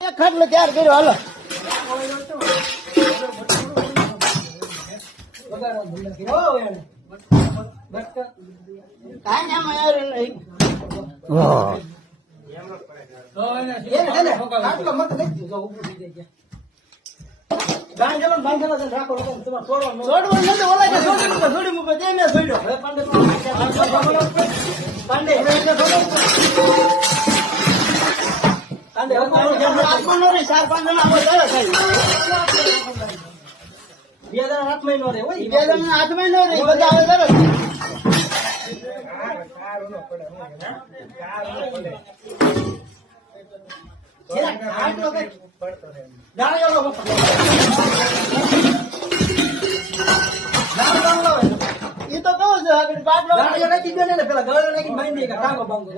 ખાટલો તૈયાર કર્યો હાલો કાંઈ આમાં યાર નહીં એ તો કહું છું આગળ બાટલો નાખી દે ને પેલા ગળો નાખી બાંધી ટાંગો બાંધો